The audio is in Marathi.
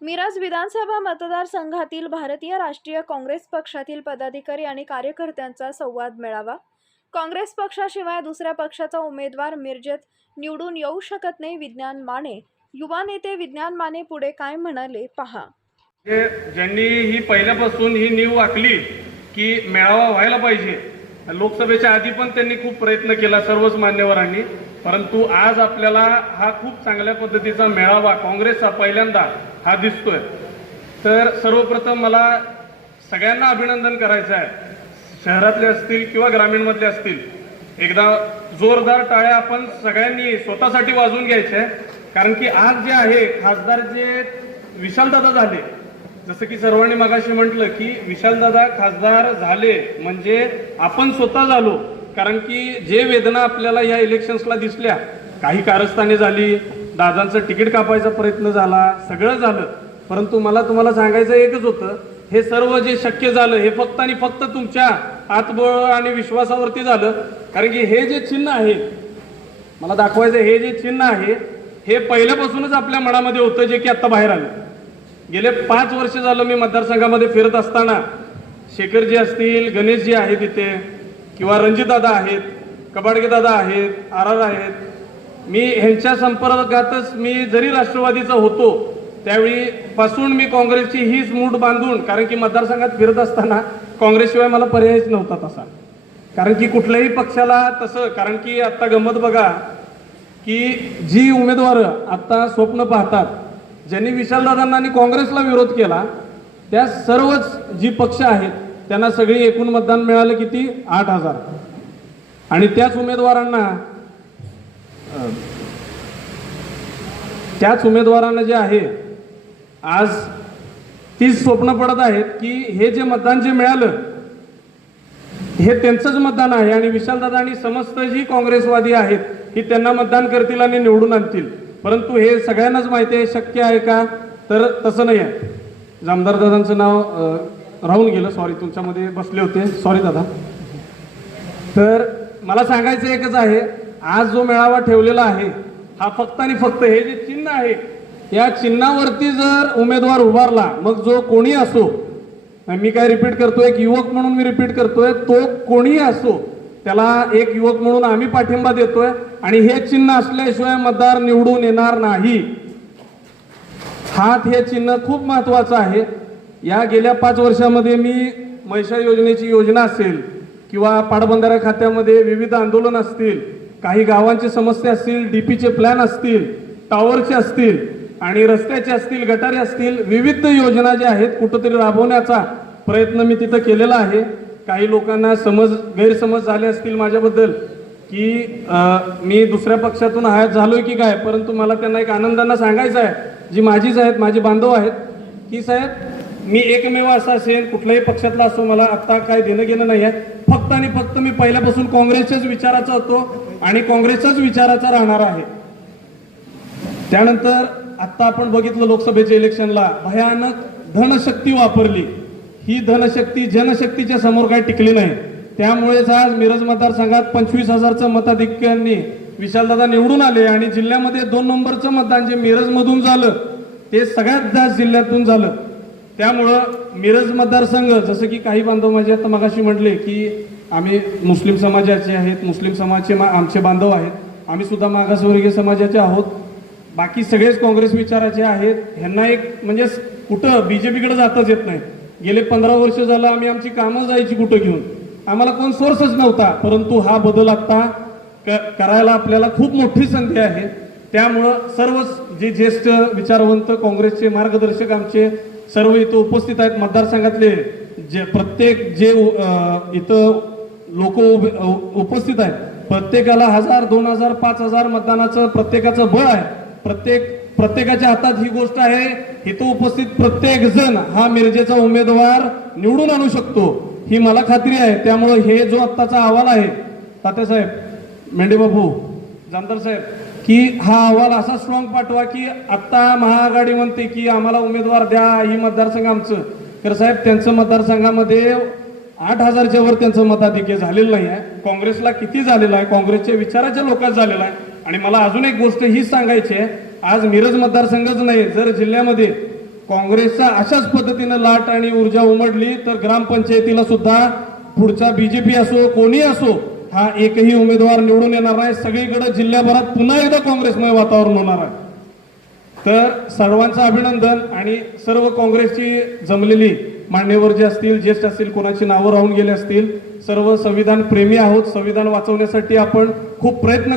मिरज विधानसभा मतदारसंघातील भारतीय राष्ट्रीय काँग्रेस पक्षातील पदाधिकारी आणि कार्यकर्त्यांचा संवाद मिळावा. काँग्रेस पक्षाशिवाय दुसऱ्या पक्षाचा उमेदवार मिरजेत निवडून येऊ शकत नाही विज्ञान माने. युवा नेते विज्ञान माने पुढे काय म्हणाले पहा. ज्यांनी ही पहिल्यापासून ही नीव आखली की मेळावा व्हायला पाहिजे लोकसभेच्या आधी पण त्यांनी खूप प्रयत्न केला सर्वच मान्यवरांनी. परंतु आज आपल्याला हा खूप चांगल्या पद्धतीचा मेळावा काँग्रेसचा पहिल्यांदा हा दिसतोय. तर सर्वप्रथम मला सगळ्यांना अभिनंदन करायचं आहे. शहरातले असतील किंवा ग्रामीणमधले असतील एकदा जोरदार टाळ्या आपण सगळ्यांनी स्वतःसाठी वाजवून घ्यायच्या आहे. कारण की आज जे आहे खासदार जे विशालदादा झाले जसं की सर्वांनी मगाशी म्हटलं की विशालदादा खासदार झाले म्हणजे आपण स्वतः झालो. कारण की जे वेदना आपल्याला या इलेक्शन्सला दिसल्या काही कारस्थाने झाली दादांचं तिकीट कापायचा प्रयत्न झाला सगळं झालं. परंतु मला तुम्हाला सांगायचं एकच होतं हे सर्व जे शक्य झालं हे फक्त आणि फक्त तुमच्या आत्मबळ आणि विश्वासावरती झालं. कारण की हे जे चिन्ह आहे मला दाखवायचं हे जे चिन्ह आहे हे पहिल्यापासूनच आपल्या मनामध्ये होतं जे की आत्ता बाहेर आलं. गेले पाच वर्ष झालं मी मतदारसंघामध्ये फिरत असताना. शेखरजी असतील गणेशजी आहेत इथे. किंवा रणजितदादा आहेत कबाडगे दादा आहेत आर आर आहेत. मी ह्यांच्या संपर्कातच मी जरी राष्ट्रवादीचा होतो त्यावेळी पासून मी काँग्रेसची हीच मूठ बांधून कारण की मतदारसंघात फिरत असताना काँग्रेसशिवाय मला पर्यायच नव्हता तसा. कारण की कुठल्याही पक्षाला तसं कारण की आत्ता गंमत बघा की जी उमेदवार आत्ता स्वप्न पाहतात ज्यांनी विशालदादांना आणि काँग्रेसला विरोध केला त्या सर्वच जी पक्ष आहेत त्यांना सगळी एकूण मतदान मिळालं किती? आठ हजार. आणि त्याच उमेदवारांना त्याच उमेदवारांना जे आहे आज तीच स्वप्न पडत आहेत की हे जे मतदान जे मिळालं हे त्यांचंच मतदान आहे आणि विशालदादा आणि समस्त जी काँग्रेसवादी आहेत की त्यांना मतदान करतील आणि निवडून आणतील. परंतु हे सगळ्यांनाच माहिती आहे शक्य आहे का? तर तसं नाही आहे. जामदार दादांचं नाव राहून गेलं. सॉरी तुमच्यामध्ये बसले होते. सॉरी दादा. तर मला सांगायचं एकच आहे. आज जो मेळावा ठेवलेला आहे हा फक्त आणि फक्त हे जे चिन्ह आहे या चिन्हावरती जर उमेदवार उभारला मग जो कोणी असो मी काय रिपीट करतोय एक युवक म्हणून मी रिपीट करतोय तो कोणी असो त्याला एक युवक म्हणून आम्ही पाठिंबा देतोय. आणि हे चिन्ह असल्याशिवाय मतदार निवडून येणार नाही. हात हे चिन्ह खूप महत्वाचं आहे. या गेल्या पाच वर्षामध्ये मी महिषा योजनेची योजना असेल किंवा पाटबंधारा खात्यामध्ये विविध आंदोलन असतील काही गावांची समस्या असतील डीपीचे प्लॅन असतील टॉवरचे असतील आणि रस्त्याचे असतील गटारे असतील विविध योजना ज्या आहेत कुठंतरी राबवण्याचा प्रयत्न मी तिथं केलेला आहे. काही लोकांना समज गैरसमज झाले असतील माझ्याबद्दल की आ, मी दुसऱ्या पक्षातून हयात झालोय की काय परंतु मला त्यांना एक आनंदानं सांगायचं आहे जी माझीच आहेत माझे बांधव आहेत की साहेब मी एकमेव असा असेल कुठल्याही पक्षातला असो मला आता काय देणं घेणं नाही आहे. फक्त आणि फक्त मी पहिल्यापासून काँग्रेसच्याच विचाराचा होतो आणि काँग्रेसच्याच विचाराचा राहणार आहे. त्यानंतर आता आपण बघितलं लोकसभेच्या इलेक्शनला भयानक धनशक्ती वापरली. ही धनशक्ती जनशक्तीच्या समोर काय टिकली नाही. त्यामुळेच आज मिरज मतदारसंघात पंचवीस हजारचं मताधिक्यांनी विशालदादा निवडून आले आणि जिल्ह्यामध्ये दोन नंबरचं मतदान जे मिरजमधून झालं ते सगळ्यात जास्त जिल्ह्यातून झालं. त्यामुळं मिरज मतदारसंघ जसं की काही बांधव माझे आता मगाशी म्हटले की आम्ही मुस्लिम समाजाचे आहेत मुस्लिम समाजचे मा- आमचे बांधव आहेत. आम्ही सुद्धा मागासवर्गीय समाजाचे आहोत. बाकी सगळेच काँग्रेस विचाराचे आहेत. ह्यांना एक म्हणजे स- कुठं बीजेपीकडे जाताच येत नाही. गेले पंधरा वर्ष झालं आम्ही आमची कामं जायची कुठं घेऊन. आम्हाला कोण सोर्सच नव्हता परंतु हा बदल आता क- करायला आपल्याला खूप मोठी संधी आहे. त्यामुळं सर्वच जे ज्येष्ठ विचारवंत काँग्रेसचे मार्गदर्शक आमचे सर्व इथं उपस्थित आहेत मतदारसंघातले. जे प्रत्येक जे इथं लोक उपस्थित आहेत. प्रत्येकाला हजार दोन हजार पाच हजार मतदानाचं प्रत्येकाचं बळ आहे. प्रत्येक प्रत्येकाच्या हातात ही गोष्ट आहे. इथं उपस्थित प्रत्येक जण हा मिरजेचा उमेदवार निवडून आणू शकतो. ही मला खात्री आहे. त्यामुळे हे जो आत्ताचा अहवाल आहे तात्यासाहेब मेंढेबाबू जामदार साहेब की हा अहवाल असा स्ट्रॉंग पाठवा की आत्ता महाआघाडी म्हणते की आम्हाला उमेदवार द्या ही मतदारसंघ आमचं. तर साहेब त्यांचं मतदारसंघामध्ये आठ हजारच्या वर त्यांचं मताधिक्य झालेलं नाही आहे. काँग्रेसला किती झालेलं आहे? काँग्रेसच्या विचाराच्या लोकात झालेलं आहे. आणि मला अजून एक गोष्ट हीच सांगायची आहे. आज मिरज मतदारसंघच नाही जर जिल्ह्यामध्ये काँग्रेसचा अशाच पद्धतीनं लाट आणि ऊर्जा उमडली तर ग्रामपंचायतीला सुद्धा पुढचा बीजेपी असो कोणी असो हा एकही उमेदवार निवडून येणार नाही. सगळीकडे जिल्ह्याभरात पुन्हा एकदा काँग्रेसमय वातावरण होणार आहे. तर सर्वांचं अभिनंदन आणि सर्व काँग्रेसची जमलेली मान्यवर जे असतील ज्येष्ठ असतील कोणाची नावं राहून गेले असतील सर्व संविधान प्रेमी आहोत. संविधान वाचवण्यासाठी आपण खूप प्रयत्न